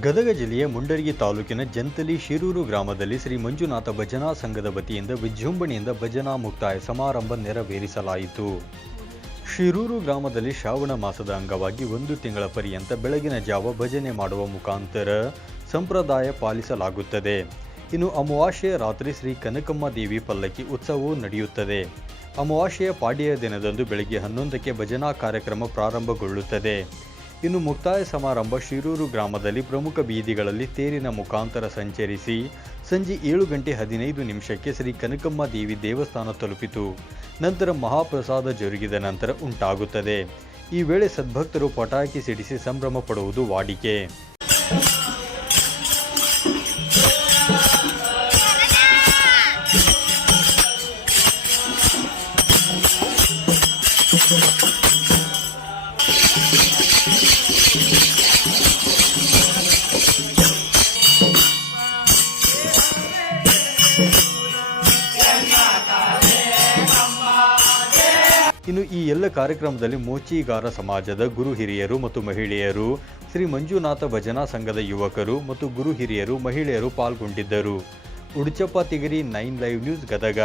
ಗದಗ ಜಿಲ್ಲೆಯ ಮುಂಡರಗಿ ತಾಲೂಕಿನ ಜಂತಲಿ ಶಿರೂರು ಗ್ರಾಮದಲ್ಲಿ ಶ್ರೀ ಮಂಜುನಾಥ ಭಜನಾ ಸಂಘದ ವತಿಯಿಂದ ವಿಜೃಂಭಣೆಯಿಂದ ಭಜನಾ ಮುಕ್ತಾಯ ಸಮಾರಂಭ ನೆರವೇರಿಸಲಾಯಿತು. ಶಿರೂರು ಗ್ರಾಮದಲ್ಲಿ ಶ್ರಾವಣ ಮಾಸದ ಅಂಗವಾಗಿ ಒಂದು ತಿಂಗಳ ಪರ್ಯಂತ ಬೆಳಗಿನ ಜಾವ ಭಜನೆ ಮಾಡುವ ಮುಖಾಂತರ ಸಂಪ್ರದಾಯ ಪಾಲಿಸಲಾಗುತ್ತದೆ. ಇನ್ನು ಅಮಾವಾಸ್ಯೆಯ ರಾತ್ರಿ ಶ್ರೀ ಕನಕಮ್ಮ ದೇವಿ ಪಲ್ಲಕ್ಕಿ ಉತ್ಸವವು ನಡೆಯುತ್ತದೆ. ಅಮಾವಾಸ್ಯೆಯ ಪಾಡ್ಯ ದಿನದಂದು ಬೆಳಗ್ಗೆ ಹನ್ನೊಂದಕ್ಕೆ ಭಜನಾ ಕಾರ್ಯಕ್ರಮ ಪ್ರಾರಂಭಗೊಳ್ಳುತ್ತದೆ. ಇನ್ನು ಮುಕ್ತಾಯ ಸಮಾರಂಭ ಶಿರೂರು ಗ್ರಾಮದಲ್ಲಿ ಪ್ರಮುಖ ಬೀದಿಗಳಲ್ಲಿ ತೇರಿನ ಮುಖಾಂತರ ಸಂಚರಿಸಿ ಸಂಜೆ ಏಳು ಗಂಟೆ ಹದಿನೈದು ನಿಮಿಷಕ್ಕೆ ಶ್ರೀ ಕನಕಮ್ಮ ದೇವಿ ದೇವಸ್ಥಾನ ತಲುಪಿತು. ನಂತರ ಮಹಾಪ್ರಸಾದ ಜರುಗಿದ ನಂತರ ಉಂಟಾಗುತ್ತದೆ. ಈ ವೇಳೆ ಸದ್ಭಕ್ತರು ಪಟಾಕಿ ಸಿಡಿಸಿ ಸಂಭ್ರಮ ಪಡುವುದು ವಾಡಿಕೆ. ಇನ್ನು ಈ ಎಲ್ಲ ಕಾರ್ಯಕ್ರಮದಲ್ಲಿ ಮೋಚಿಗಾರ ಸಮಾಜದ ಗುರು ಹಿರಿಯರು ಮತ್ತು ಮಹಿಳೆಯರು ಶ್ರೀ ಮಂಜುನಾಥ ಭಜನಾ ಸಂಘದ ಯುವಕರು ಮತ್ತು ಗುರು ಹಿರಿಯರು ಮಹಿಳೆಯರು ಪಾಲ್ಗೊಂಡಿದ್ದರು. Uduchappa Tigari nine live news Gadag